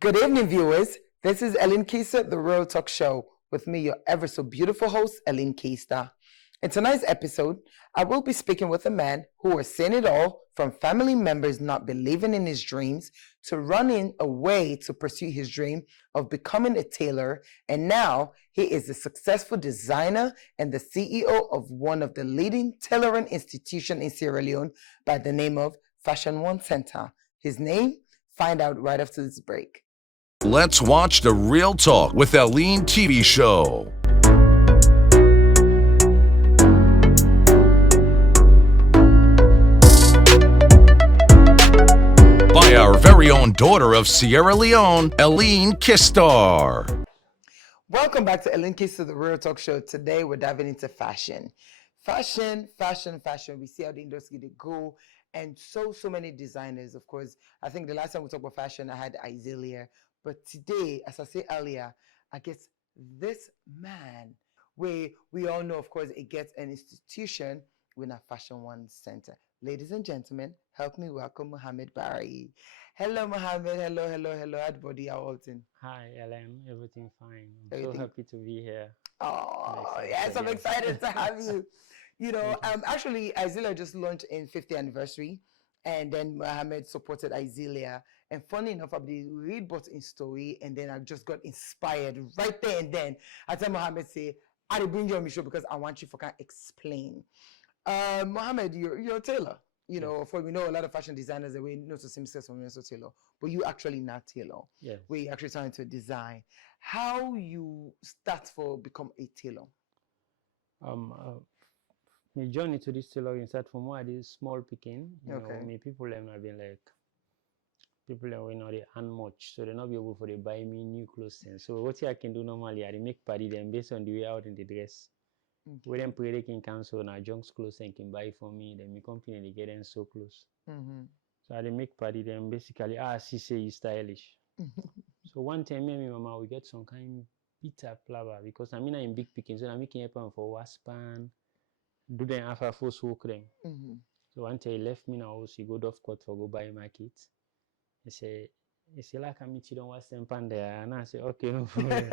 Good evening, viewers. This is Keister-The Real Talk Show with me, your ever so beautiful host, Keister. In tonight's episode, I will be speaking with a man who has seen it all from family members not believing in his dreams to running away to pursue his dream of becoming a tailor. And now he is a successful designer and the CEO of one of the leading tailoring institutions in Sierra Leone by the name of Fashion One Center. His name? Find out right after this break. Let's watch The Real Talk with tailor. By our very own daughter of Sierra Leone, Keister. Welcome back to Keister-The Real Talk Show. Today we're diving into fashion. Fashion. We see how the industry they go, and so many designers. Of course, I think the last time we talked about fashion, I had Isilia. But today, as I said earlier, I guess this man, where we all know, of course, it gets an institution with a Fashion One Center. Ladies and gentlemen, help me welcome Mohamed Barrie. Hello, Mohamed. Hello, everybody. How are you? Hi, Ellen. Everything fine. I'm so happy to be here. Oh, yes, I'm excited to have you. Actually, Isilia just launched in 50th anniversary, and then Mohamed supported Isilia. And funny enough, I read both in story, and then I just got inspired right there and then. I tell Mohamed, say, I bring you on my show because I want you to explain. Mohamed, you're a tailor. For we know a lot of fashion designers that we know to same sex from also tailor, but you actually not tailor. Yes. We actually trying to design. How you start for become a tailor? My journey to this tailoring start from what is small picking. Okay. Me people have been like people are not they earn much, so they're not be able to buy me new clothes. And so what I can do normally, I make party them based on the way out in the dress. We then pray they can cancel na junks clothes and can buy for me. Then my company they get them so close. So I make party them basically. She say you stylish. So one time me and my mama we get some kind bitter flower because I'm in big picking, so I'm making happen for waspan. Do them after full work them. So one time he left me now, she go off court for go buy market. He say like I meet you don't wash them pan there, and I say okay no problem.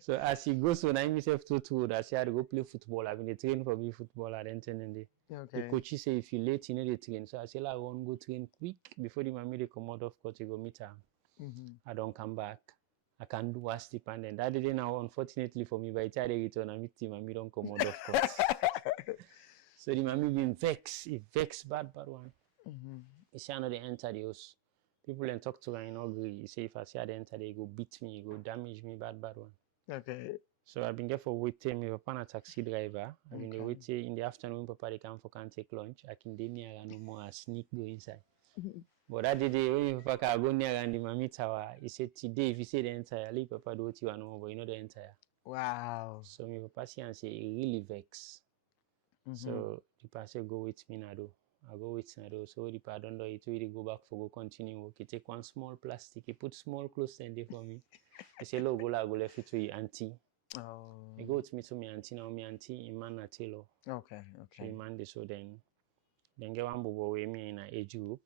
So as he goes when I myself too, I say I had to go play football. I've been train for me football at the The coach say if you late you know they train. So I say like I want to go train quick before the mommy they come out of court you go meet her. I don't come back. I can do wash the pan then. That day now unfortunately for me by the time they return I meet him and me don't come out of court. So the mommy been vexed. He vexed bad one. He say I know they enter the house. People then talk to her and agree. He say if I see her they enter they go beat me, go damage me bad one. Okay. So I've been there for waiting. My papa a taxi driver. I've been there waiting in the afternoon. Papa they come for can take lunch. I can day near no more. I sneak go inside. But that day when papa can go near and the mommy tower, he said today if you say the entire, leave papa do what you want no more, but you know the entire. Wow. So my papa see and say he really vex. So the papa say go with me now do. I go with Nado. So the papa don't do it. He go back for go continue work. He take one small plastic. He put small clothes in there for me. He say look go left it to your auntie. Oh. He go with me to my auntie now. My auntie in man a tailor. Okay. So he man so then get one bobo with me in a age group.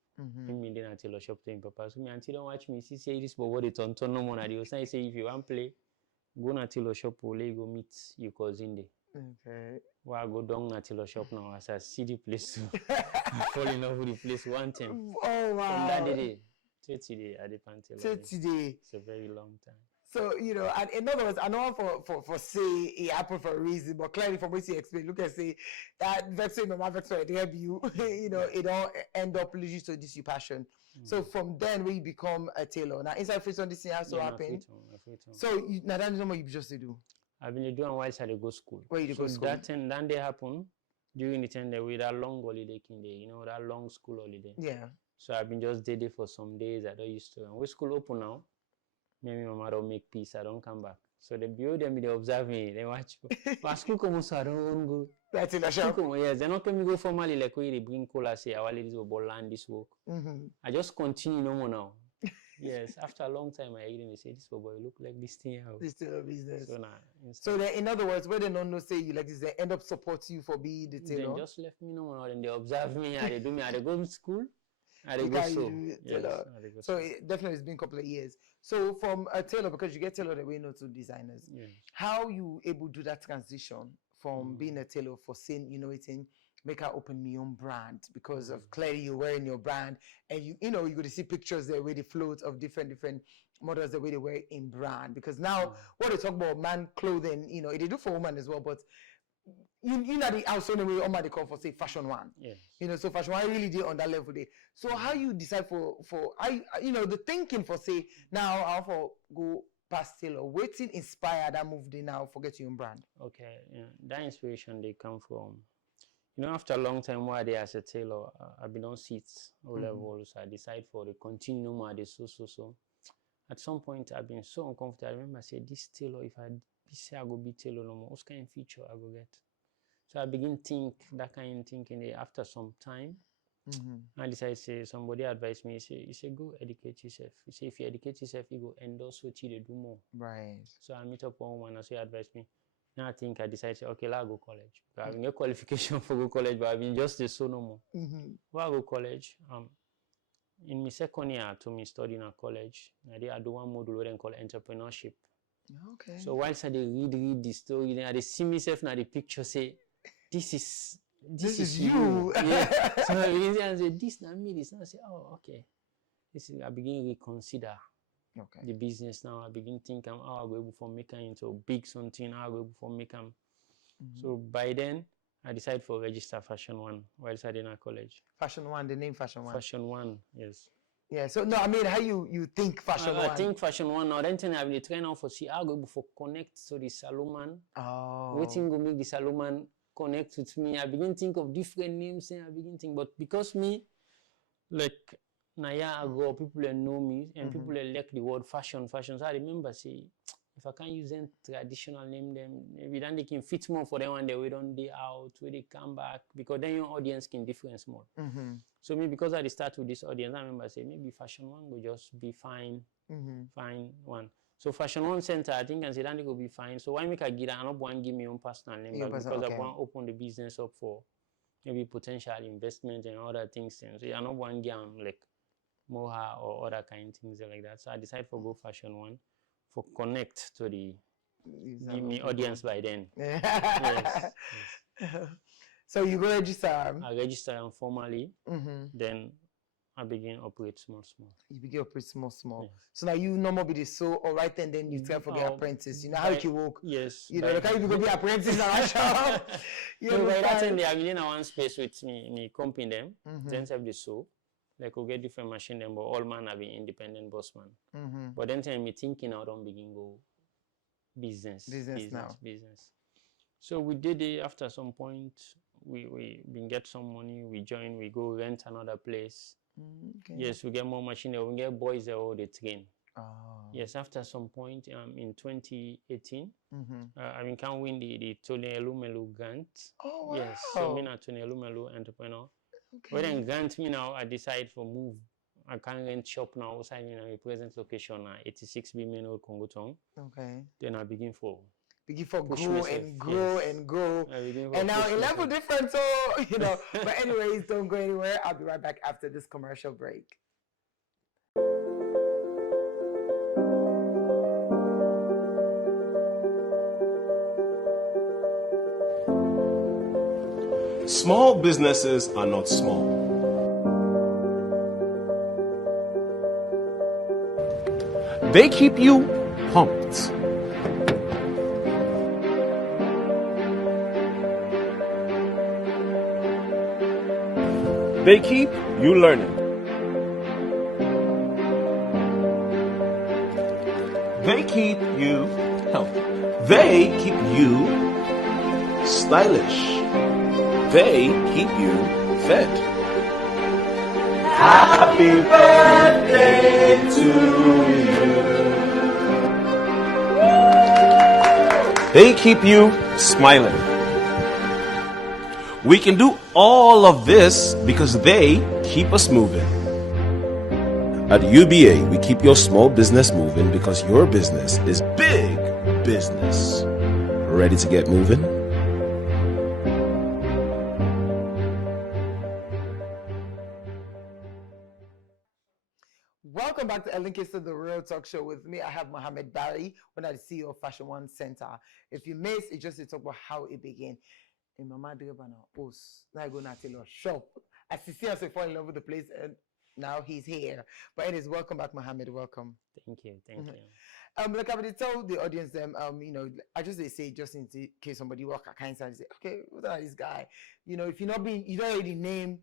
Me then a tailor shop to him papa. So my auntie don't watch me. She say this bobo they turn no more. The say if you want play, go na tailor shop. Ole go meet your cousin there. Okay. Well, I go down na tailor shop now as I see the place. I fall in love with the place one time. Oh wow. From that day, 30 days at the pantel. 30 days. It's a very long time. So, and in other words, I know for say it happened for a reason, but clearly from what you explain, look and say that vexing my vex for you, it all end up leading to this your passion. So from then we become a tailor. Now inside face on this thing has to happen. So now that's not what you just do. I've been doing while I go school. Where you go school? That then they happen during the time that with that long holiday day, that long school holiday. Yeah. So I've been just there for some days. I don't used to. And when school open now, me and my mama don't make peace. I don't come back. So the bureau them they observe me. They watch. But school come so I don't go. That's in the shop. Yes, they not come go formally like when they bring cola say our ladies will land this work. I just continue no more now. Yes, after a long time I even say this boy look like this thing out. This still a business. So now. So then, in other words, when they don't know say you like this, they end up supporting you for being the tailor. They just left me no more. Then they observe me. They do me. They go to school. I dey You go can't so. use Yes, tailor. I dey go So so. it definitely it's been a couple of years. So from a tailor, because you get tailor the way you know to designers, Yes. how you able to do that transition from being a tailor for saying, you know, it's in make her open my own brand because of clearly you're wearing your brand and you know, you're going to see pictures there where they float of different models the way they wear in brand. Because now what they talk about man clothing, you know, they do for women as well, but you know the also the way they call for say fashion one. Yes. You know, so fashion one really did on that level there. So how you decide for I you know the thinking for say now I'll for go past tailor, waiting inspire that move they now forget your own brand. Okay. Yeah. That inspiration they come from. You know, after a long time while they as a tailor, I've been on seats O levels. I decide for the continue my so. At some point, I've been so uncomfortable. I remember I said, this tailor, if I say I go be tailor no more, what kind of feature I go get? So I begin think that kind of thinking. After some time, I decided say somebody advised me. He say go educate yourself. He say if you educate yourself, you go endorse what you do more. Right. So I meet up one woman and she advised me. Now I decided say okay, I go college. But I have no qualification for go college, but I've been just a so no more. Well, I go college. In my second year to me studying at college, I do one module then called entrepreneurship. Okay. So whilst I read the story, then I see myself now the picture say, this is you. Yeah. So I begin to say, this not me, this. And I say, oh, okay. I begin to reconsider the business now. I begin to think how I go able to make it into big something, how I go able to make them. So by then, I decided for register Fashion One while studying at college. Fashion One, the name Fashion One. Fashion One, yes. Yeah, so no, I mean, how you think Fashion One? I think Fashion One now. Then I will train now for see how I go able to connect to the Salomon. Oh. Waiting go make the Salomon connect with me. I begin think of different names and I begin think, but because me, like Naya ago, people know me and people like the word fashion. So I remember say, if I can't use them traditional name them, maybe then they can fit more for them when they wait on day out, where they come back, because then your audience can difference more. So me, because I start with this audience, I remember say maybe Fashion One will just be fine, fine one. So Fashion One Center, I think, and say that they will be fine. So why make I give that? I don't want to give me own personal name, but because I want to open the business up for maybe potential investment and other things. And so I don't want to give like Moha or other kind of things like that. So I decided for go Fashion One for connect to the me audience by then. Yes. So you go register. I register them formally. Then I begin operate small. You begin operate small. Yes. So now you no more be the so all right, and then you try for the apprentice. You know how you can work. Yes. You know, like how you go be apprentice in a shop. You know, by that time they are in one space with me company them. Then have the so. Like we get different machine them, but all man have been independent boss man. But then time me thinking I don't begin go business now. So we did it after some point. We been get some money. We join. We go rent another place. Yes, we get more machine. We get boys there all the train. Yes, after some point in 2018, I mean can win the Tony Elumelu grant. Oh wow. Yes, so me na Tony Elumelu entrepreneur. When then grant me now, I decide for move. I can't rent shop now. Also, I mean, my present location 86B Main Road, Congo Town. Okay. Then I begin for grow and grow. And now a level different, so you know. But anyways, don't go anywhere. I'll be right back after this commercial break. Small businesses are not small. They keep you pumped. They keep you learning. They keep you healthy. They keep you stylish. They keep you fed. Happy birthday to you. They keep you smiling. We can do all of this because they keep us moving. At UBA, we keep your small business moving because your business is big business. Ready to get moving? Welcome back to Ellen Keister-The Real Talk Show. With me, I have Mohamed Barrie, one of the CEO of Fashion One Center. If you missed, it's just to talk about how it began. In Mama Drebana, now I go to tailor shop. As you see us, we fall in love with the place, and now he's here. But it is welcome back, Mohamed. Welcome. Thank you. Like I would tell the audience, I just say just in case somebody walk a kind side, say, okay, who's this guy? You know, if you don't already name.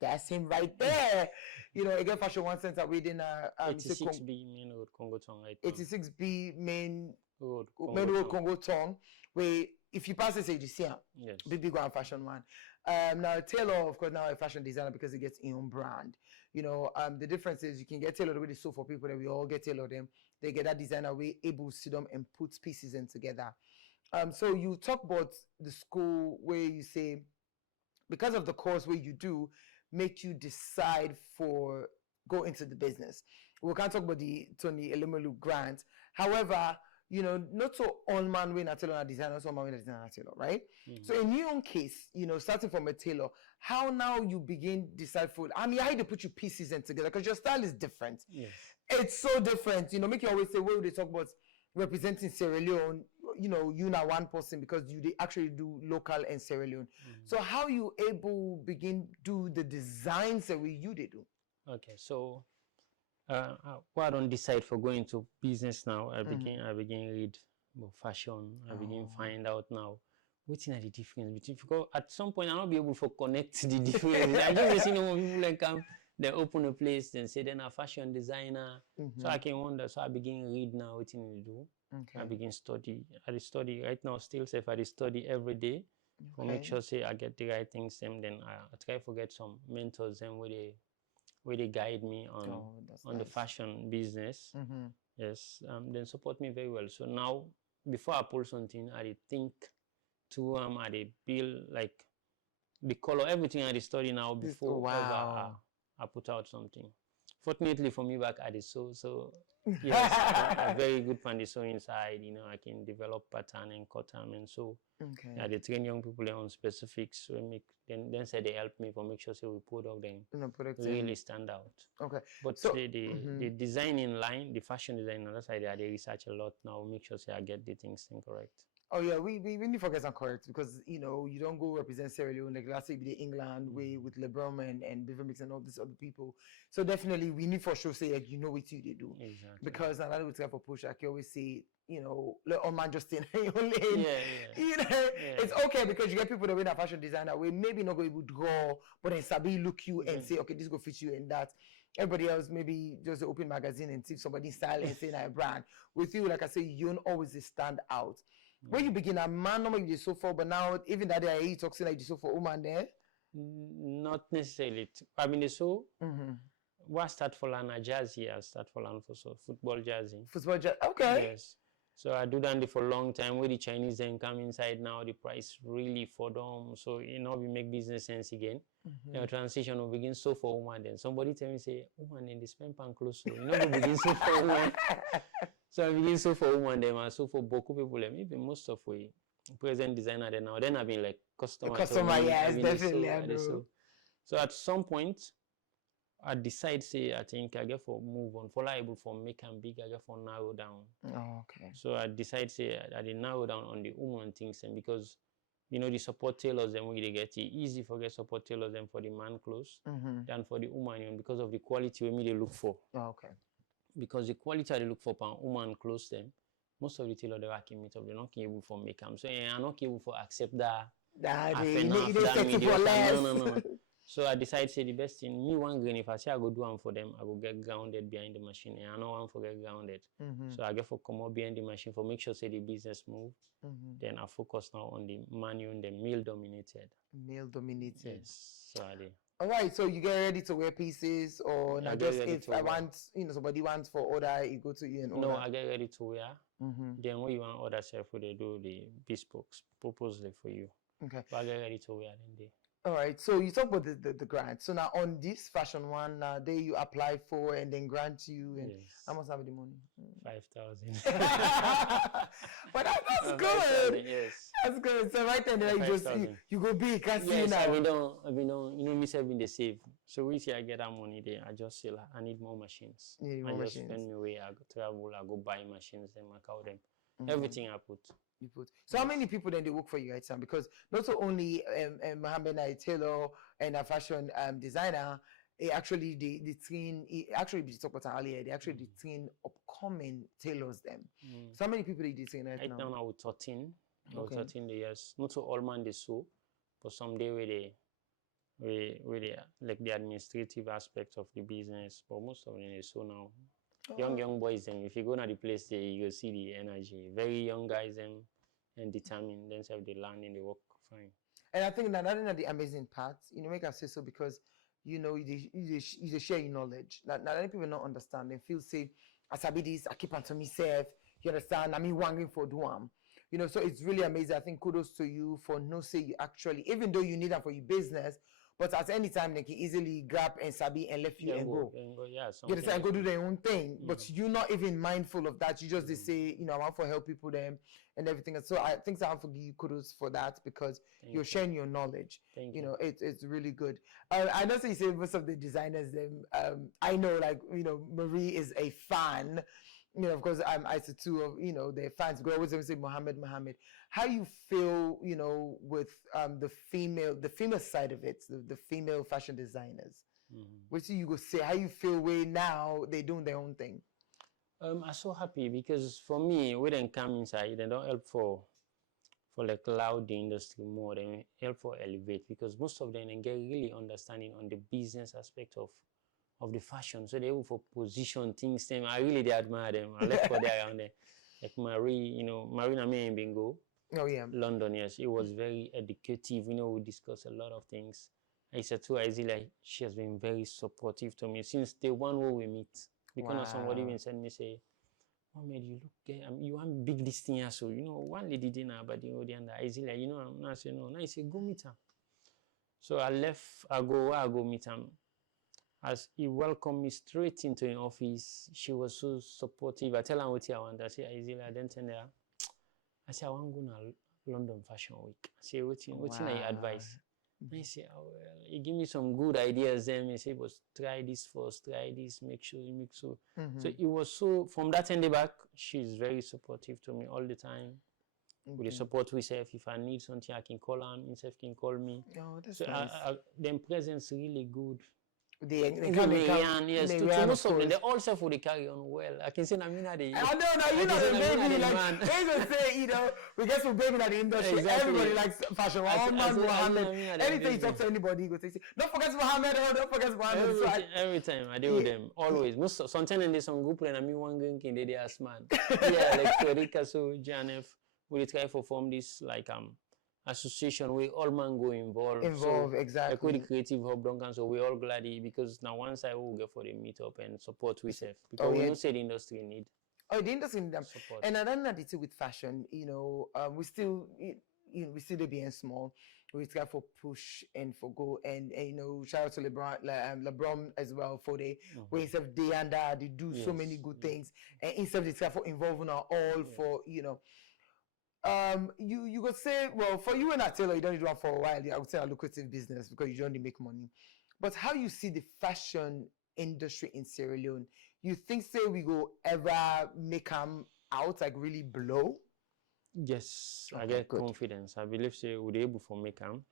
That's him right there. You know, again, Fashion One Center within 86B Main Road, Congo Tong. 86B Main Road, Congo Tong. Where if you pass this age, you see him. Yes. Big one Fashion One. Now tailor, of course, now a fashion designer because it gets his own brand. You know, the difference is you can get tailored with the so for people that we all get tailored them. They get that designer way able to sit them and put pieces in together. So you talk about the school where you say because of the course where you do. Make you decide for go into the business. We can't talk about the Tony Elumelu grant. However, you know, not so all man when a tailor designer, so man when a designer tailor, right? Mm-hmm. So in your own case, you know, starting from a tailor, how now you begin decide for? I mean, how do put your pieces in together? Because your style is different. Yes, it's so different. You know, make you always say, what would they talk about representing Sierra Leone? You know, you not one person because they actually do local and Sierra Leone. Mm-hmm. So how you able begin do the designs that you they do? Okay, so well, I don't decide for going to business now. I begin read about fashion. I begin find out now what's the difference between because at some point I'll not be able to connect the difference. I just see no people like come. They open a place and say then a fashion designer. Mm-hmm. So I can wonder. So I begin read now what you need to do. Okay. I begin study. I study right now. Still safe. I study every day. For make sure say I get the right things. And then I try to get some mentors and where they guide me on the fashion business. Mm-hmm. Yes. Then support me very well. So now before I pull something, I think to I build like the color everything I study now before I put out something. Fortunately for me back at the so yes, a very good pan the sew inside. You know, I can develop pattern and cut them and so. Okay. Yeah, they train young people on specifics. So make then say they help me for make sure so we put up them really stand out. Okay. But so, the design in line, the fashion design on that side, they research a lot now. Make sure say I get the things correct. Oh yeah, we need to focus on correct because you know you don't go represent Sierra Leone like last week the England way with LeBron and Beaver Mix and all these other people. So definitely we need for sure say like you know what you they do. Exactly. Because another way to for push, I can always say you know let on man just in your lane. Yeah. You know it's okay because you get people that win a fashion designer way maybe not going to draw, but then Sabi look you and say okay this go fit you and that. Everybody else maybe just open magazine and see somebody's style and say a brand. With you, like I say, you don't always stand out. When you begin a man, normally you so for, but now even that day I talking like this so for woman there. Not necessarily. I mean, so what start for Lana Jazzy? I start for Lana for football Jazzy. Football Jazzy. Okay. Yes. So I do that for a long time. Where the Chinese then come inside now, the price really for them. So you know we make business sense again. The transition will begin so for woman. Then somebody tell me say woman in the spend pan close. So you know we begin so for woman. So I begin so for woman them and so for beaucoup people them. Even most of we present designer then now. Then I've been like customer. Yes, definitely. So at some point, I decide say I think I get for move on for liable for make them big. I get for narrow down. Oh, okay. So I decide say I did narrow down on the woman things and because you know the support tailors them we they get it easy for get support tailors them for the man clothes than for the woman because of the quality we they look for. Oh, okay. Because the quality they look for per woman clothes them, most of the tailor they working meet up, they're not able for make them. So I'm not able for accept that. No. So I decide say the best thing, me one green if I say I go do one for them, I go get grounded behind the machine and I know one for get grounded. So I get for come up behind the machine for make sure say the business move. Then I focus now on the manual and the male dominated. Male dominated. Yes. So I did. All right, so you get ready to wear pieces, or not just if I want, you know, somebody wants for order, you go to you and order. No, I get ready to wear. Then when you want order self, they do the bespoke purposely for you. Okay. But I get ready to wear then day. All right, so you talk about the grant. So now on this fashion one, they you apply for and then grant you, and I must have the money. 5,000. But that's good. Yes. That's good. So right then, like you go big, can't see now. I've been you know, myself in the save. So we see I get that money there, I just say like, I need more machines. Yeah, I more just machines. spend my way, I go travel, I go buy machines, then I count them. Everything I put. You put. So how many people then they work for you right now? Because not so only Mohamed Barrie tailor and a fashion designer, actually they train. Actually, we talked about earlier. They actually train upcoming tailors them. So how many people they train right Right now? now I was 13. I was Okay. 13 years. Not so all man they sew, but someday where they like the administrative aspects of the business, but most of them they sew now. Young boys them, if you go to the place there, you will see the energy. Very young guys them and determined, then they learn and they work fine. And I think that another the amazing part, make us say so because you share your knowledge. Now many people not understand. They feel say, as I be this, I keep on to myself. You understand? I mean, wanging for doam. So it's really amazing. I think kudos to you for no say you actually, even though you need that for your business, but at any time they can easily grab and sabi and left you and go. Yeah, You understand? Go do their own thing, but you're not even mindful of that. You just they say, I want to help people them and everything. And so I think I have to give you kudos for that because you're sharing your knowledge. Thank you. It's really good. I know so you say most of the designers them. I know like Marie is a fan. Of course, I said two of their fans. We always say Mohamed. How you feel, with the female side of it, the female fashion designers. What you go say? How you feel way now they doing their own thing? I'm so happy because for me, we didn't come inside. They don't help for like allow the industry more. They help for elevate because most of them get really understanding on the business aspect of the fashion. So they will for position things. Them I really admire them. I left for there around there. Like Marie, Marina May in Bingo. Oh yeah. London, yes. It was very educative. We discussed a lot of things. I said to her, like she has been very supportive to me since the one where we meet. Because somebody even said me say, Mohamed, you look you want big this thing here, so one lady dinner, but the other I say like, I'm not saying no. Now I say go meet her. So I left, I go meet him. As he welcomed me straight into the office, she was so supportive. I tell her what I want. I say, I didn't tell her. I say, I want to go to London Fashion Week. I say, what's your advice? I say, well, he give me some good ideas. Then he say, but try this first, try this, make sure you make so. So it was so, from that end back, she's very supportive to me all the time. With the support we say, if I need something, I can call him, himself can call me. Oh, that's so nice. Their presence really good. They yes, to most of them, they all self will carry on well. I can say, I know, the baby, like, they will say, we get some baby in the industry. Exactly. Everybody likes fashion. Mohamed. Anything you talk to anybody, you go say, don't forget Mohamed, don't forget Mohamed. Every time I deal with them, always. Sometimes there's some group and I mean one going in they ask man. Yeah, like Frederica, so JNF, we try to form this like association where all man go involved. So, exactly. Like with the creative hub, so we all glad because now one side we will get for the meetup and support we self because we don't say the industry need. Oh, the industry need them. Support. And I don't know the with fashion. We still being small. We try for push and for go and shout out to LeBron as well for the where instead of day and they do so many good things and instead of they try for involving our all for you could say, well, for you and I tailor, you don't need one for a while. I would say a lucrative business because you don't need make money. But how you see the fashion industry in Sierra Leone? You think say we go ever make them out like really blow? Yes, I get confidence. I believe say we'll be able to make them.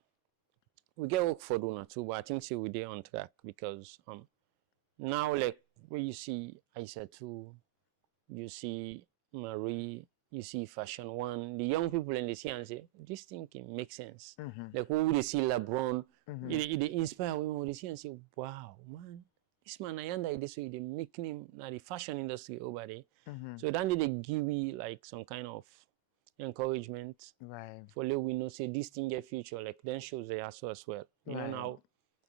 We get work for Dona too, but I think say we're there on track because now like where you see Isa too, you see Marie. You see Fashion One, the young people in the see and say, this thing can make sense. Like when they see LeBron, they inspire women, they see and say, wow, man, this man, I under this way, they make him now the fashion industry over there. So then they give me like some kind of encouragement. Right. For let we know, say this thing get future, like then shows they also as well. You know now,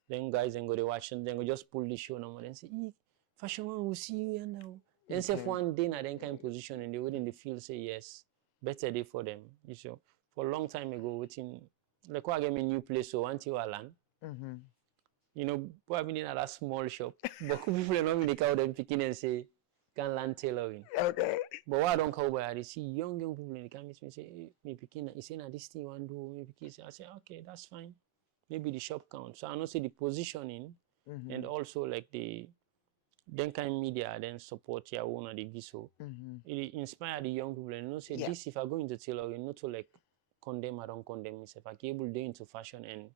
then guys then go to watch and then go just pull the show number and say, Fashion One will see you and now. Then say one day na then kind position and they wouldn't the field say yes, better day for them. You know, for a long time ago, waiting like I get me new place so until I land. Probably in that small shop, but people are not really call them picking and say can learn tailoring. Okay. But what I don't call by I see young people in the come me say, hey, me picking you say na this thing you want do, me picking I say okay, that's fine. Maybe the shop count. So I know say the positioning and also like the then kind media then support your own the giso. It inspire the young people and say this if I go into tailoring, not to like condemn, I don't condemn myself. I can able to do into fashion and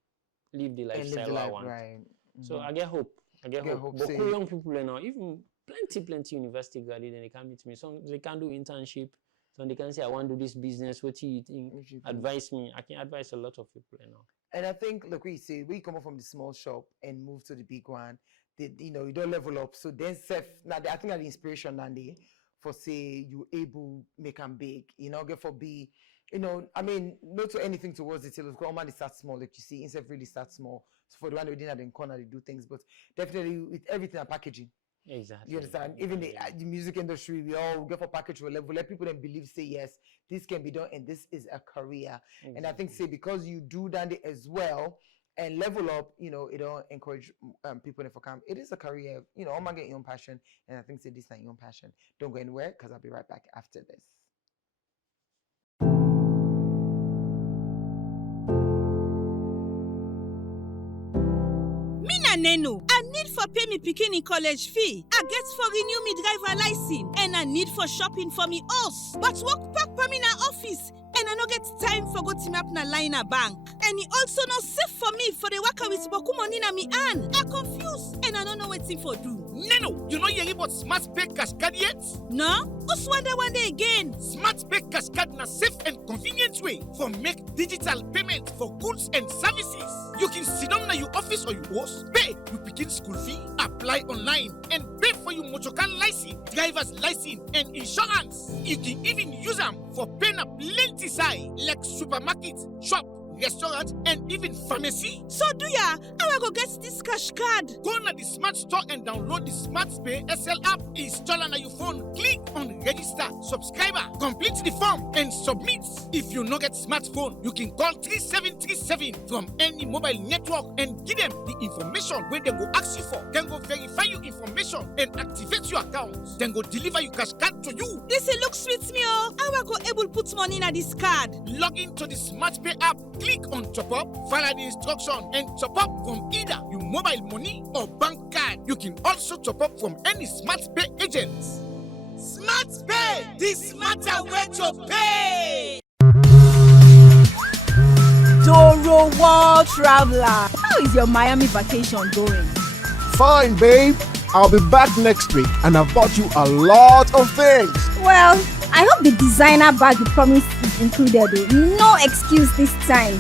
live the lifestyle I want. Right. So I get hope. But say. young people now, even plenty university graduate, and they come to me. Some they can do internship. So they can say, I want to do this business. What do you think? Advise me. I can advise a lot of people now. And I think, look, we say we come up from the small shop and move to the big one. You don't level up. So then, now I think that the inspiration and for say you able make them big. Get for be. I mean, not to anything towards the tailors. Because man, they start small, like you see, instead really start small. So for the one within the corner, they do things, but definitely with everything and packaging. Exactly. You understand? Even the music industry, we all go for package to a level. Let people then believe, say yes, this can be done, and this is a career. Exactly. And I think, say because you do that as well and level up, it don't encourage people to come. It is a career. I'm gonna get your own passion, and I think say this is not your own passion. Don't go anywhere because I'll be right back after this. Nenu, I need for pay me pikin in college fee. I get for renew me driver license, and I need for shopping for me house. But work back for me na office, and I no get time for go team up na line a bank. And it also not safe for me for the worker with boku money na me hand. I confused, and I don't know what for do. Neno, you know you hear about Smart Pay Cascade yet? No? Who's one day again? Smart Pay Cascade na safe and convenient way for make digital payment for goods and services. You can sit down na your office or your house, pay you begin school fee, apply online, and pay for your motorcar license, driver's license, and insurance. You can even use them for paying up plenty side like supermarket, shop, restaurant, and even pharmacy. So do ya? How I go get this cash card? Go to the Smart Store and download the Smart Pay SL app. Install on your phone. Click on register, subscriber, complete the form, and submit. If you no get smartphone, you can call 3737 from any mobile network and give them the information where they go ask you for. Then go verify your information and activate your account. Then go deliver your cash card to you. This looks sweet me oh. How I go able put money in this card? Log into the Smart Pay app. Click on top up, follow the instruction, and top up from either your mobile money or bank card. You can also top up from any Smart Pay agent. Smart Pay, the smarter way to pay. Doro World Traveler, how is your Miami vacation going? Fine, babe. I'll be back next week and I've bought you a lot of things. Well, I hope the designer bag you promised is included. No excuse this time.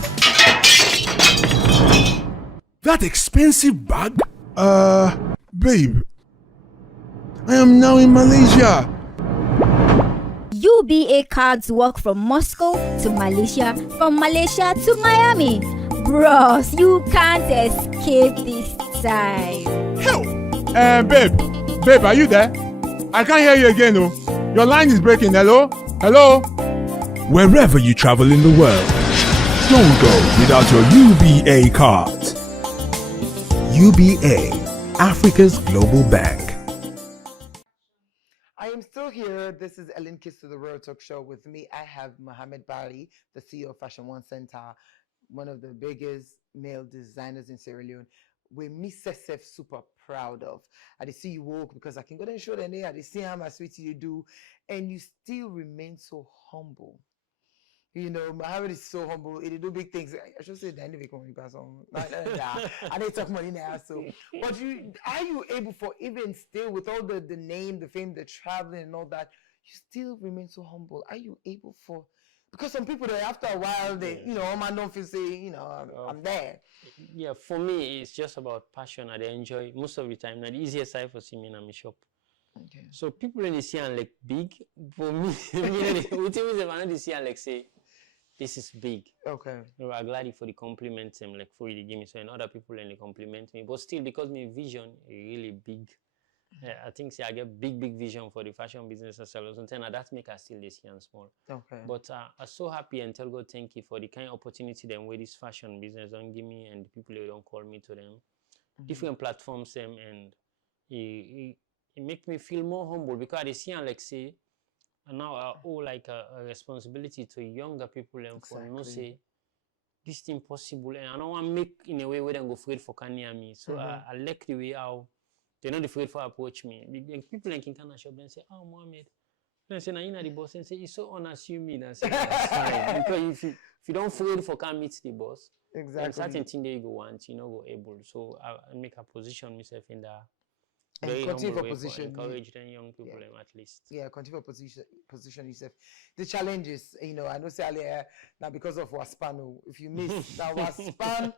That expensive bag? Babe, I am now in Malaysia. UBA cards work from Moscow to Malaysia, from Malaysia to Miami. Bros, you can't escape this time. Hell! Babe, are you there? I can't hear you again, oh. Your line is breaking. Hello? Wherever you travel in the world, don't go without your UBA card. UBA, Africa's global bank. I am still here. This is Keister-The Royal Talk Show. With me, I have Mohamed Barrie, the CEO of Fashion One Center, one of the biggest male designers in Sierra Leone. We me self super proud of. I see you walk because I can go there and show them there. I see how much sweet you do, and you still remain so humble. Mohamed is so humble. He do big things. I should say that anyway. I need to talk money now. So, but are you able for even still with all the name, the fame, the traveling, and all that, you still remain so humble? Are you able for? Because some people, after a while, they, man don't feel say, I'm there. Yeah, for me, it's just about passion. I enjoy most of the time. Now, the easiest side for seeing me in my shop. Okay. So people when they see and like big, for me, when they see and like say, this is big. Okay. I'm glad for the compliment them, like for you to give me. So and other people and they compliment me, but still because my vision is really big. I think I get big vision for the fashion business and so and that make us still this and small. Okay. But I'm so happy and tell God thank you for the kind of opportunity them where this fashion business don't give me and the people who don't call me to them. Different platforms them and it make me feel more humble because I see and like say and now I owe like a responsibility to younger people and for no say this thing possible, and I don't want to make in a way where they go afraid for can near me. So I like the way how they're not afraid for approach me. People in Kinkana shop then say, "Oh, Mohamed," then say, "Now you know the boss," and say, "It's so unassuming." I say, "That's fine," because if you don't afraid for can meet the boss, Exactly. certain thing they go want, you know, go able. So I make a position myself in that. And Very continue humble for way position. encourage them young people at least. Yeah, continue for position yourself. The challenge is, you know, I know say earlier now because of Waspano. If you miss that Waspan,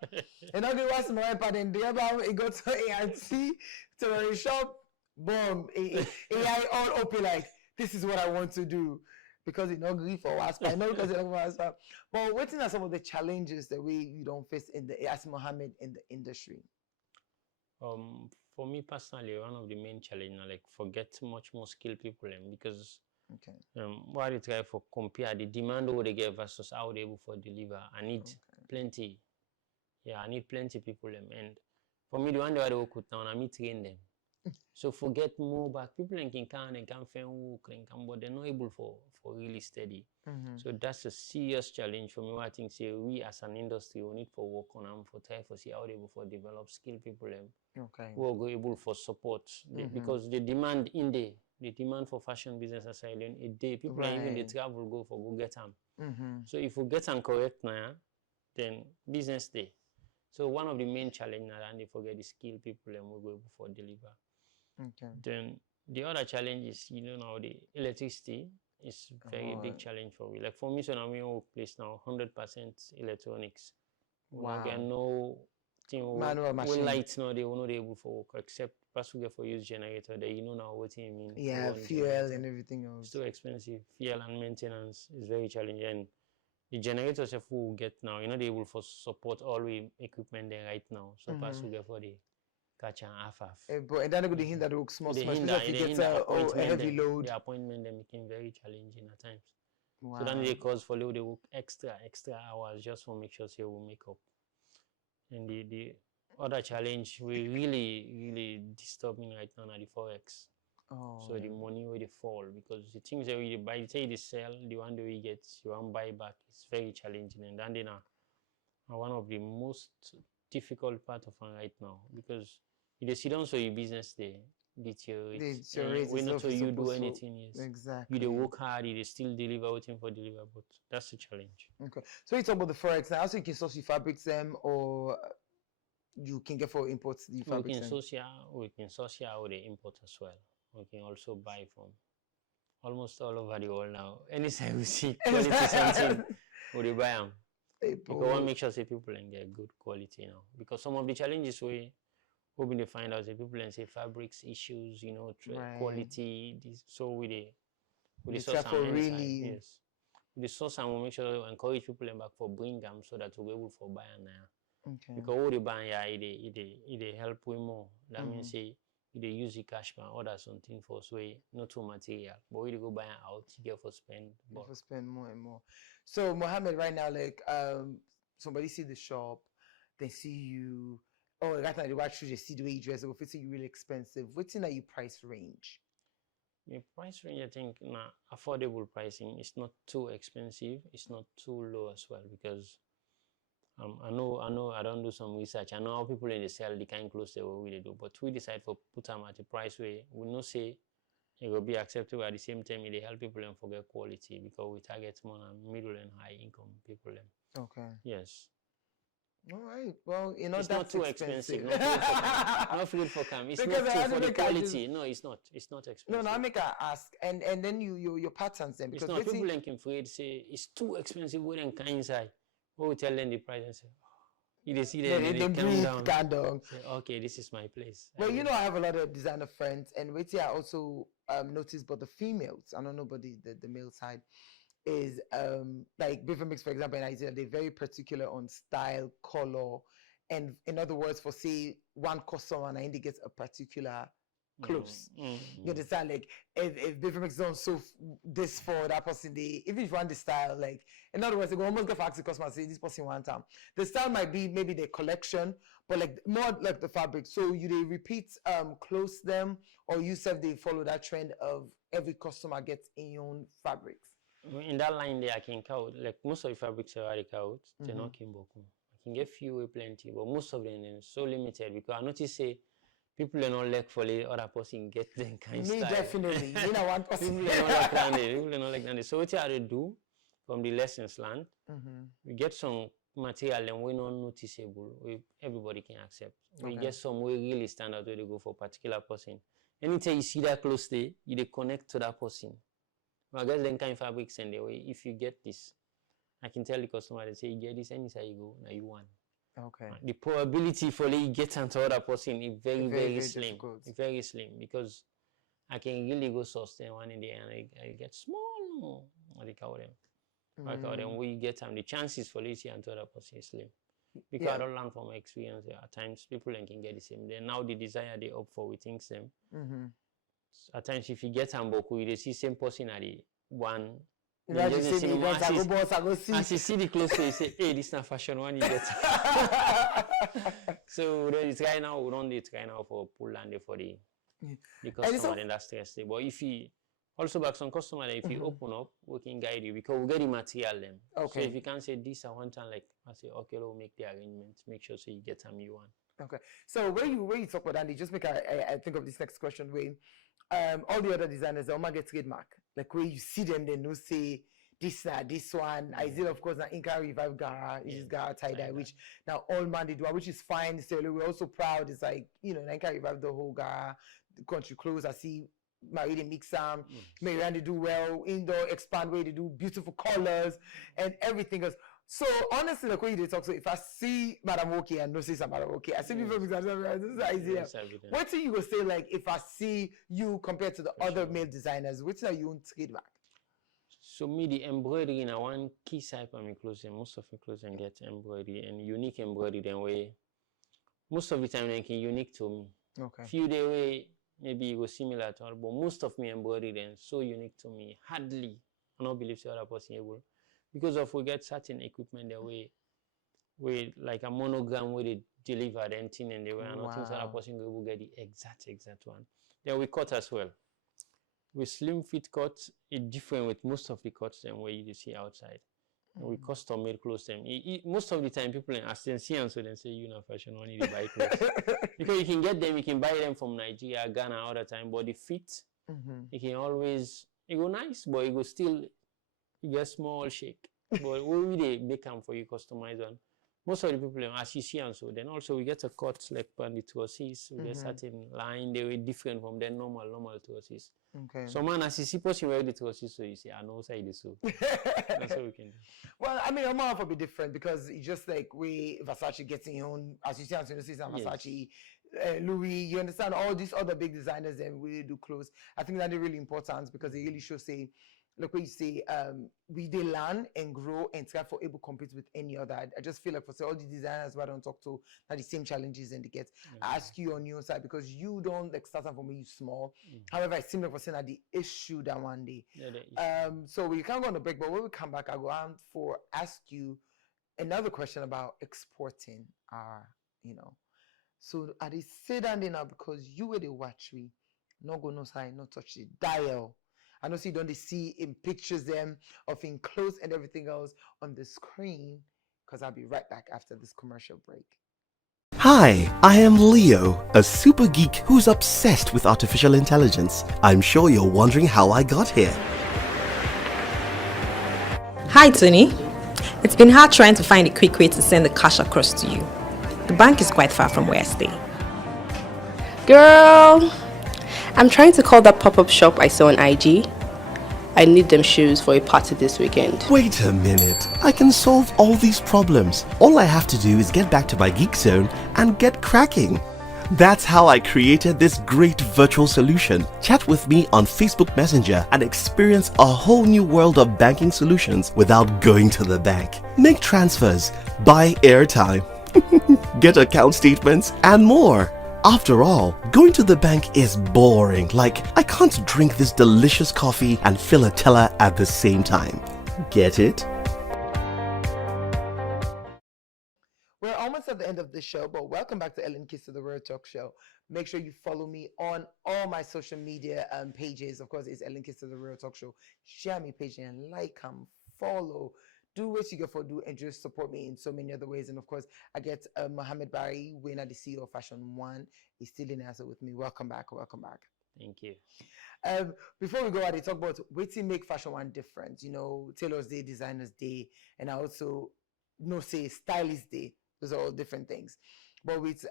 and all the was more then the other it got to AIT to the shop, boom, AI all open like this is what I want to do. Because it not agree for Waspan, not because it not Waspan. But what are some of the challenges that you don't face in the as Mohamed in the industry? For me personally, one of the main challenges like forget much more skilled people because what I try for compare the demand over they get versus how they able for deliver. I need plenty. Yeah, I need plenty people and for me the one that I work with now, I me train them. So forget more back people in can and can find work and can but they're not able for really steady. So that's a serious challenge for me. I think say we as an industry we need for work on them for try for see how they able for develop skilled people who are able for support because the demand in the demand for fashion business as I learn a day people are even the travel go get them. So if we get them correct now, then business day. So one of the main challenges and they forget the skilled people and we go able for deliver. Then the other challenge is you know now the electricity is very big challenge for me. Like for me, so now we workplace now 100% electronics. Wow. There are no thing Manual machine. lights now they will not able for work except possibly for use generator. That you know now what you mean. Yeah, fuel generator. And everything else. It's too expensive. Fuel and maintenance is very challenging. And the generators if we get now, you know they able for support all the equipment there right now. So possibly for the catch and half. But and then the hinder works small, especially if you get a heavy load. The appointment them making very challenging at times. Wow. So then they cause for they work extra hours just for make sure they will make up. And the other challenge we really disturbing right now are the forex. So the money where they fall because the things that we buy, the time they sell, the one that we get, you want buy back, it's very challenging. And then they are one of the most difficult part of it right now because if they sit down so your business they deteriorate. When not so you do anything, yes. Exactly. You work hard, you still deliver waiting for deliver, but that's the challenge. Okay. So you talk about the forex now. Also you can source your fabrics them or you can get for imports the fabrics. We can source here or they import as well. We can also buy from almost all over the world now. Anytime we see quality something, we buy them. Because we want to make sure say people can get good quality now. Because some of the challenges we hoping to find out the people and say fabrics issues, you know, quality. So with the source and really yes. With the source and we'll make sure we encourage people back for bring them so that we'll be able for buy now. Because all the buy it help we more. That means say they use the cash man order something for so not too material. But we go buy out, you get for spend more. For spend more and more. So Mohamed right now like somebody see the shop, they see you. Oh, right now they watch you see the way you dress. If it's really expensive, what's in that your price range? The price range, I think, affordable pricing. It's not too expensive. It's not too low as well because I know. I don't do some research. I know how people in the sell the kind of clothes they will really do, but we decide for put them at a price where we not say it will be acceptable. At the same time, they help people and forget quality because we target more middle and high income people. Okay. Yes. All right. Well, you know it's that's not too expensive. Not food for cam. It's not too for the quality. No, it's not. It's not expensive. No, I make a ask, and then your patterns then because it's not people can afraid say it's too expensive. We don't come inside. We tell them the price and say, you see them, they calm down. Say, okay, this is my place. Well, you know, I have a lot of designer friends, and wait, I also noticed, but the females, I don't know, but the male side is like Beaver Mix, for example, in Nigeria, they're very particular on style, color, and in other words, for say one customer and he gets a particular clothes. You understand? Like if Beaver Mix don't sew this for that person, even if you want the style, like in other words, they go almost go for ask the customer say this person one time. The style might be maybe their collection, but like more like the fabric. So you they repeat clothes them, or you said they follow that trend of every customer gets in your own fabrics. In that line there, I can count, like most of the fabrics are already count, they're not Kimboku. I can get few way plenty, but most of them are so limited because I notice say people are not like for the other person get them kind of Me style. definitely. You know one person. People are not like that. People are not like that. So what you have to do from the lessons learned, we get some material and we're not noticeable. Everybody can accept. We get some way really stand out where they go for a particular person. Anytime you see that close there, you they connect to that person. I guess then kind of fabrics and the way if you get this, I can tell the customer they say you get this anytime you go, now you want. Okay. The probability for you get onto other person is very slim. Difficult. It's very slim because I can really go sustain one in the end. I get small. What they call them? I call them. We get the chances for you to onto other person is slim. Because I don't learn from my experience. At times people can get the same. Then now the desire they opt for we think same. At times if you get Boku, you see same person at the one. You know, you see me, I go see. As you see the clothes, you say, hey, this is not fashion one you get. So it's right now, we don't need right now for pull and for the customer and that's stressful. But if you also back some customer, if you open up, we can guide you because we get the material them. Okay. So if you can't say this, I want to like I say, okay, we'll make the arrangements, make sure so you get them you want. Okay. So where you talk about Andy, just make I think of this next question where all the other designers they all get trademark. Like where you see them, they know say this one. I did of course now Inca Revive Gara, is Gara tie-dye, which now all man they do, which is fine. So we're also proud. It's like, you know, Inca Revive the whole Gara, the country clothes. I see Marie they mix them, Marianne they do well, indoor expand way they do beautiful colors and everything else. So honestly, like when you talk, so if I see Madam Okay and no say some Madam Okay, I see people mix them. This is idea. What do you go say like if I see you compared to the other male designers? Which are you own trademark? So me the embroidery in one key side of my clothes and most of my clothes and get embroidery and unique embroidery then way most of the time they can unique to me. Okay. Few day way maybe it was similar to all, but most of me embroidery then so unique to me. Hardly I don't believe the other person able. Because of we get certain equipment that we like a monogram where they deliver the thing and they were not things other person will get the exact one. Then we cut as well. We slim fit cut is different with most of the cuts than where you see outside. We custom made clothes them. Most of the time people ask them see and so then say you know fashion one need to buy clothes. Because you can get them, you can buy them from Nigeria, Ghana all the time, but the fit you can always it go nice, but it go still you get small shake. But we they make them for you customize one. Most of the people as you see and so then also we get a cut like on the trousers, we get certain line they were different from the normal trousers. Okay. So man as you see person wear the trousers so you say I know side this so that's what we can do. Well, I mean, I'm off a bit different because it's just like we Versace getting your own, as you see, and Versace, Louis. You understand all these other big designers and we do clothes. I think that's really important because it really shows say. Like what you say, we they learn and grow and try for able to compete with any other. I just feel like for say all the designers I don't talk to are the same challenges and they get. I ask you on your side because you don't like start from when you small. However, it seems like for saying that the issue that one day. So we can't go on a break, but when we come back, I'll go on for ask you another question about exporting you know. So I they say that now because you were the watch we not go no side, not touch the dial. I know so you don't see in pictures them of in clothes and everything else on the screen because I'll be right back after this commercial break. Hi, I am Leo, a super geek who's obsessed with artificial intelligence. I'm sure you're wondering how I got here. Hi, Tony. It's been hard trying to find a quick way to send the cash across to you. The bank is quite far from where I stay. Girl, I'm trying to call that pop-up shop I saw on IG. I need them shoes for a party this weekend. Wait a minute. I can solve all these problems. All I have to do is get back to my geek zone and get cracking. That's how I created this great virtual solution. Chat with me on Facebook Messenger and experience a whole new world of banking solutions without going to the bank. Make transfers, buy airtime, get account statements, and more. After all, going to the bank is boring. Like, I can't drink this delicious coffee and fill a teller at the same time. Get it? We're almost at the end of the show, but welcome back to Keister-The World Talk Show. Make sure you follow me on all my social media pages. Of course, it's Ellen Keister-The Real Talk Show. Share me page and like them, follow. Do what you get for do and just support me in so many other ways. And of course, I get Mohamed Barrie, winner, the CEO of Fashion One. He's still in there with me. Welcome back. Welcome back. Thank you. Before we go out, they talk about waiting make Fashion One different. You know, Tailor's Day, Designers Day, and I also say Stylist Day. Those are all different things. But with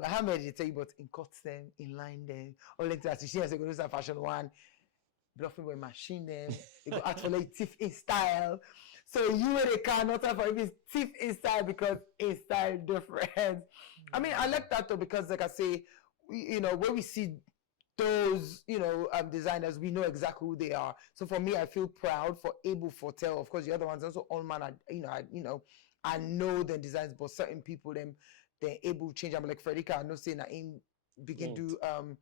Mohamed, they tell you about in cut them, in line them, all like that. So she has to go to Fashion One, bluffing with machine them, they go out for like thief in style. So you and they cannot have for even thief in style because in style different. I mean, I like that though because like I say, when we see those, designers, we know exactly who they are. So for me, I feel proud for Able Fortel. Of course, the other ones also all man, I know the designs, but certain people they're able to change. I'm like Frederica, I know saying that in begin to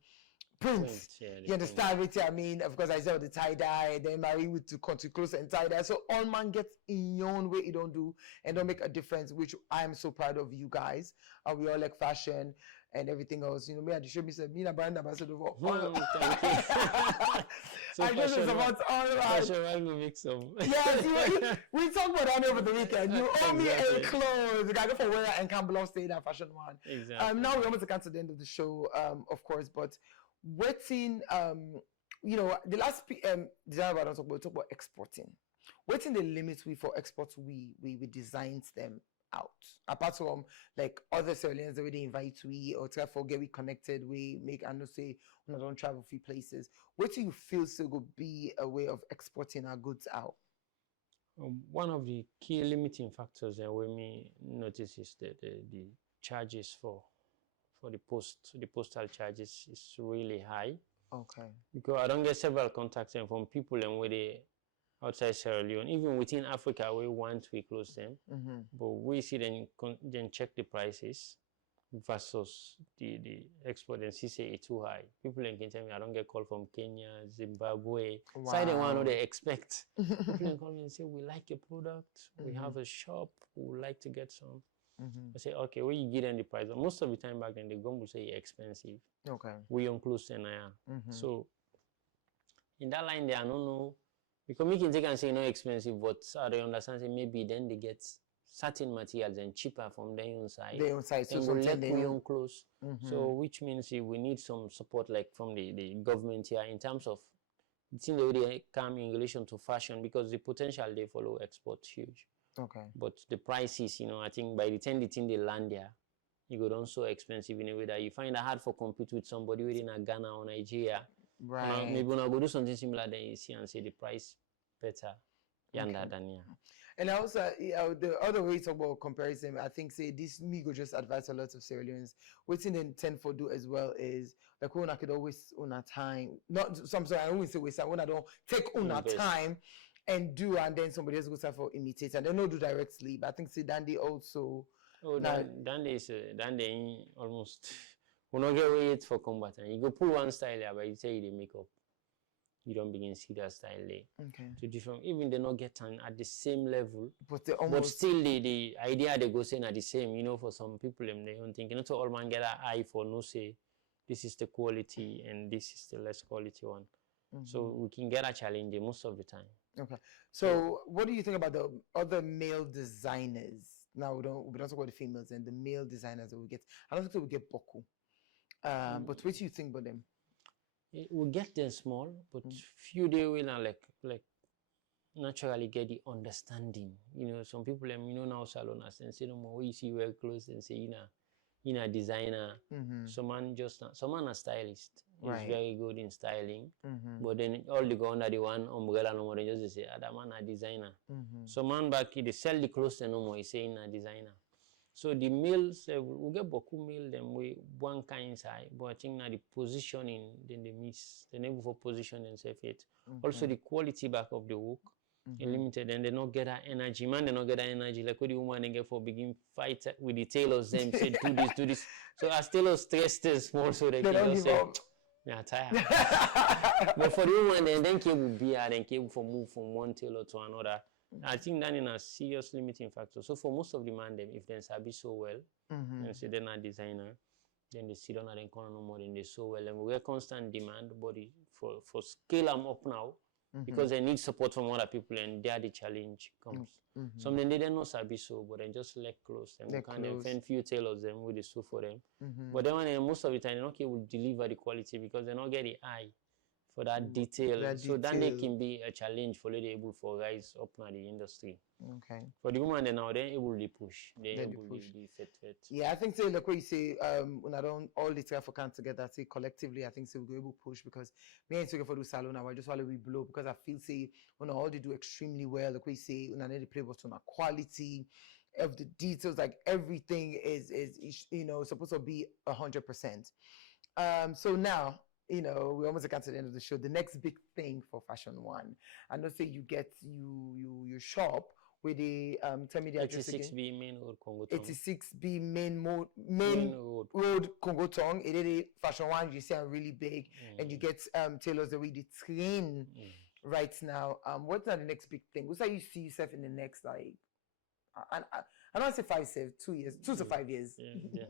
prints. You understand what I mean? Of course, I said the tie-dye, then marry with to country clothes and tie-dye. So all man gets in your own way, you don't do and don't make a difference, which I am so proud of you guys. We all like fashion and everything else. Me had to show me some brand ambassador for all. Thank you. So I just was about all right. Fashion will make some. Yes, we talked about that over the weekend. You owe me a clothes. You got go for wear and Campbell of Stay that Fashion One. Exactly. Now we're almost to come to the end of the show, of course, but waiting, the last designer I talk about exporting. Waiting the limits for exports we designs them out. Apart from like other Sierra Leoneans that we invite we or try for get we connected, we make and say we don't travel few places. What do you feel still could be a way of exporting our goods out? One of the key limiting factors that we may notice is the charges for the postal charges is really high. Okay. Because I don't get several contacts from people and where they outside Sierra Leone, even within Africa, we want we close them, but we see then check the prices versus the export and see say it's too high. People can tell me I don't get call from Kenya, Zimbabwe. Wow. So they want to they expect. People can call me and say we like your product, we have a shop, we would like to get some. I say, okay, well, you get them the price. But most of the time back then, the gum will say expensive. Okay. We on close and So, in that line there, I don't know. Because we can take and say no expensive, but they understand say maybe then they get certain materials and cheaper from their own side. Their own side. So we let we on close. So, which means we need some support like from the government here in terms of the thing they come in relation to fashion because the potential they follow export huge. Okay. But the prices, I think by the time the thing they land there, it go down so expensive in a way that you find it hard for compete with somebody within a Ghana or Nigeria. Right. Maybe when I go do something similar, then you see and say the price better yonder than here. And also, the other way to talk about comparison, I think say this me go just advise a lot of Sierra Leoneans. What they tend for do as well is like when I could always on a time. Not some sorry, I always say waste when I don't take on a time. And do and then somebody else goes for imitate and they don't do directly. But I think say Dandy also. Oh, Dandy is almost. We don't get wait for combatant. You go pull one style there, but you say they make up. You don't begin to see that style there. Okay. So different. Even they not get at the same level. But they almost. But still the idea they go saying are the same. For some people they don't think. Not all man get an eye for no say. This is the quality and this is the less quality one. So we can get a challenge most of the time. Okay. So what do you think about the other male designers? Now we don't talk about the females and the male designers that we get. I don't think we get Boku. But what do you think about them? We get them small, but few they will like naturally get the understanding. Some people now saloners and say no more we see wear clothes and say a designer. Some man a stylist. He's very good in styling. But then all they go under the one umbrella no more they just say that man a designer. So man back they sell the clothes and no more he saying a designer. So the males we get Boku male them we one kind side, but I think now the positioning then they miss the name for position themselves yet. Also the quality back of the work. Limited and they not get that energy. Man, they not get that energy. Like what the woman they get for begin fight with the tailors, them say do this. So as tailors stress this small so they can just say, yeah, tired. But for the woman, then cable be then cable for move from one tailor to another. I think that is a serious limiting factor. So for most of the man, them if they sabi so well, and say they're not designer, Then they sit down and then no more, then they sew well. And we get constant demand, but for scale them up now, because they need support from other people, and there the challenge comes. Some then they don't know sabi sew, but then just let close them. We can find few tailors them with the sew for them. But then most of the time they're not able to deliver the quality because they don't get the eye for that detail. So then they can be a challenge for the able for guys up in the industry. Okay. For the woman, now they're able to push. They're able to fit. Yeah, I think so. Like what you say, when I don't all the time for come together, say collectively, I think so we'll be able to push because me and Together for the salon now. I just want to be blow because I feel say when all they do extremely well. Like what you say, when I need to play what's on the quality of the details, like everything is supposed to be 100%. So now. We almost got to the end of the show. The next big thing for Fashion One, I know say you get you shop with the tell me the address again. 86B Main Road Congo Tong. 86B Main Road Congo Tong. It is Fashion One. You see, I'm really big, and you get tailors the way they train right now. What's not the next big thing? What's that you see yourself in the next like? I don't say 2 years, 2 to 5 years. Yeah.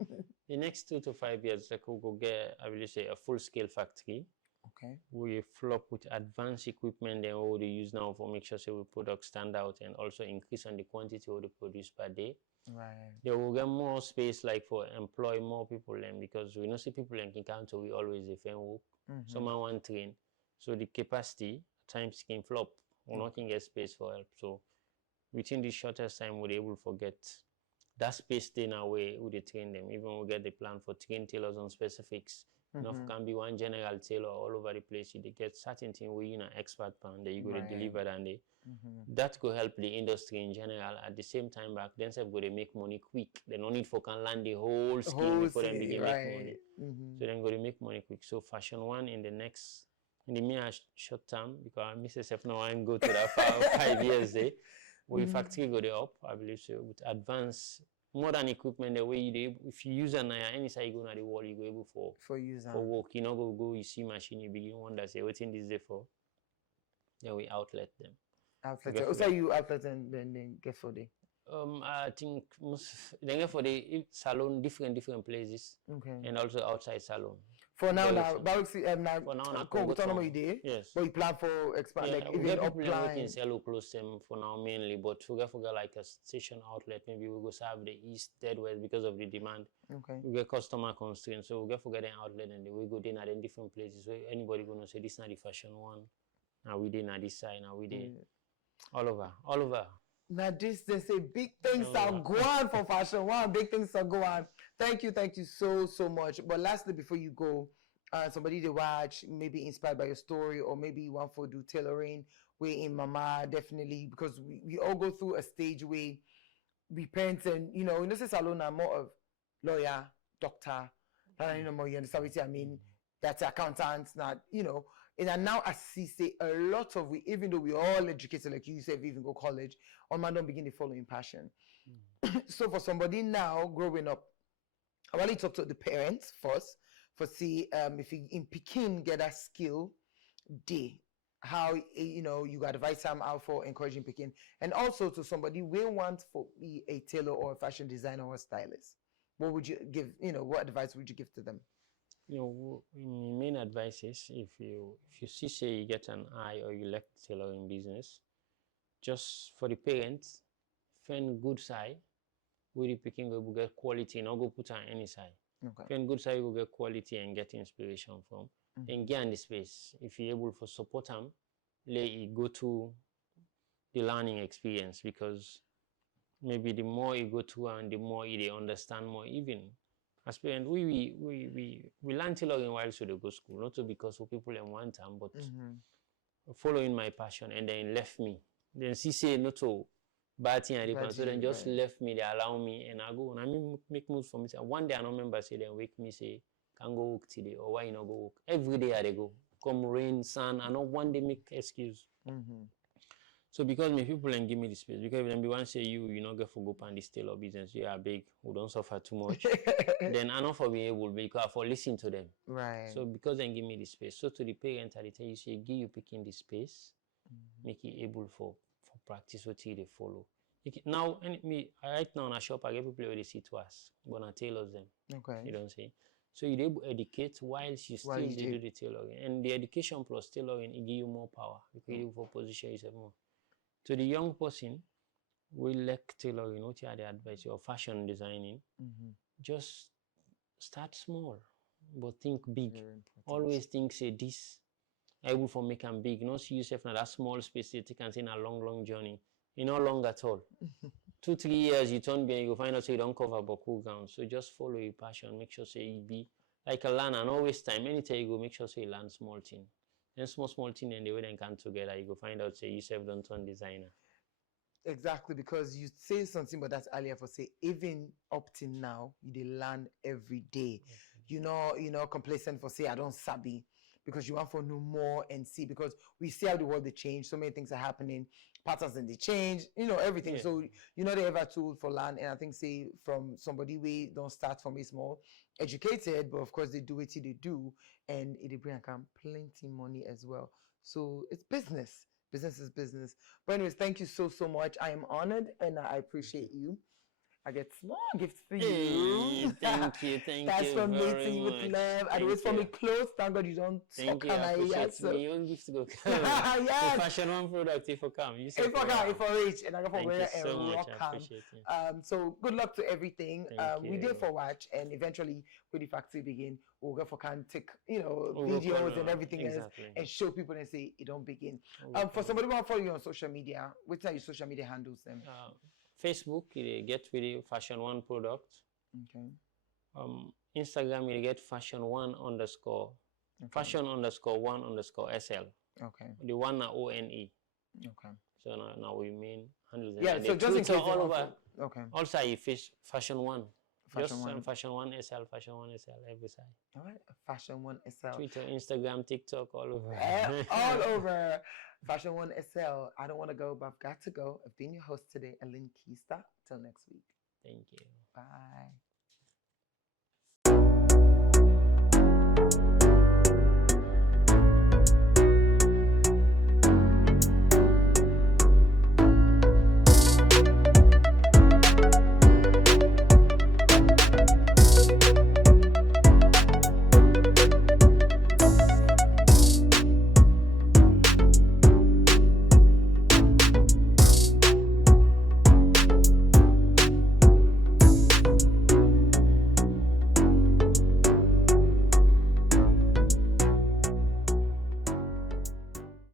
The next 2 to 5 years, like we'll go get, I will say, a full-scale factory. Okay. We flop with advanced equipment that we use now for make sure so we product stand out and also increase on the quantity we produce per day. Right. They will get more space like for employ more people then because we know see people in Kinkanto we always defend work. Someone want train. So the capacity times can flop. We're not can get space for help. So within the shortest time, we're able to get that space staying away with the train them. Even we get the plan for train tailors on specifics. Enough can be one general tailor all over the place. They get certain thing where you know expert plan that you go to deliver and they that could help the industry in general. At the same time back then they go to make money quick. They don't need for can land the whole scheme before them begin make money. So then go to make money quick. So Fashion One in the near short term because I miss myself now I'm go to that 5 years there. We factory go there up, I believe so, with advanced modern equipment the way you if you use an any side you go on the wall, you go able for work. You know go you see machine, you begin wonder say what's in this there for. Then we outlet them. Outlet. Also you outlet and then get for the I think they get for the salon different places. And also outside salon. For now, Congo Tong yes. But you plan for expand like even upline. We can sell close them for now mainly, but we get like a station outlet. Maybe we go serve the east, dead west because of the demand. Okay. We get customer constraints, so we get forget an outlet and we go there in different places where anybody gonna say this is not the Fashion One. Now we did na this side, now we did all over. Now this they say big things are going for Fashion One. Big things are going. Thank you so much. But lastly, before you go, somebody to watch, maybe inspired by your story, or maybe you want to do tailoring. We're in Mama definitely because we all go through a stage where we parents and say salon are more of lawyer, doctor, more you understand what I mean. That's accountants, not and now I see say a lot of we even though we all educated like you said, we even go college, on man don't begin the following passion. So for somebody now growing up, I want to talk to the parents first for see if he in Pekin get a skill how you advise them how for encouraging Pekin, and also to somebody we want for be a tailor or a fashion designer or a stylist. What would you give? What advice would you give to them? Main advice is if you see say you get an eye or you like tailoring business, just for the parents, find good side where the Pekin go get quality, not go put on any side. Find good side, you go get quality and get inspiration from. And get in the space. If you're able to support them, let it go to the learning experience because maybe the more you go to and the more you understand more. Even as parents, we learn tailoring while so they go school, not so because of people in one time, but following my passion and then left me. Then she say not to bad thing so then just left me, they allow me and I go and I make moves for me. One day I don't remember say then wake me say can go work today or why you not go work. Every day I go. Come rain, sun, I not one day make excuse. So because my people and give me the space, because if them say you not get for go pan this tailor business, you are big, who don't suffer too much. Then I not for being able because for listen to them. Right. So because they give me the space. So to the parent I tell you say give you picking the space, make it able for practice what they follow. Now right now in a shop I get people where they see to us, but I tailors them. Okay. You don't see. So you able educate whilst you still While you do the tailoring. And the education plus tailoring, it give you more power because you for position yourself more. To the young person, we like tailoring, what you are the advice, or fashion designing. Just start small, but think big. Always think, say, this, able for make them big. Not see yourself in that small space, you can say in a long journey. You not long at all. 2-3 years, you turn behind, you find out say you don't cover Boku ground. So just follow your passion. Make sure say you be like a learner and always time. Anytime you go, make sure say you learn small thing. Then small thing and the way they come together, you go find out say you self don't turn designer. Exactly, because you say something, but that's earlier for say even up till now, you dey learn every day. You know, complacent for say I don't sabi, because you want to know more and see, because we see how the world they change. So many things are happening, patterns and they change. Everything. Yeah. So they ever tool for learn, and I think say from somebody we don't start from a small educated, but of course they do what they do, and it bring plenty money as well. So it's business. Business is business. But anyways, thank you so much. I am honored and I appreciate you. I get small gifts for you. Thank you. That's from me to you with much. love. And it was for me close. Thank God you don't Thank you. I appreciate me. You give to go come. Yes. The fashion one product if you come. You say if I reach and I go for where Thank you so much. I rock appreciate it. so good luck to everything. Thank We you. did for watch, and eventually when the factory begin, we'll go for can take We'll videos go and everything exactly. else and show people and say it don't begin. We'll For somebody who want to follow you on social media, which are your social media handles them? Facebook, you get with the fashion one product. Okay. Instagram, you get fashion one underscore. Okay. Fashion underscore one underscore SL. Okay. The one na ONE. Okay. So now we mean handles. Yeah, so just in case all over. Okay. Also, you fish fashion one. Fashion one. Fashion one SL, fashion one SL, every side. All right. Fashion one SL. Twitter, Instagram, TikTok, all over. All over. Fashion one SL. I don't want to go, but I've got to go. I've been your host today, Aline Keister. Till next week. Thank you. Bye.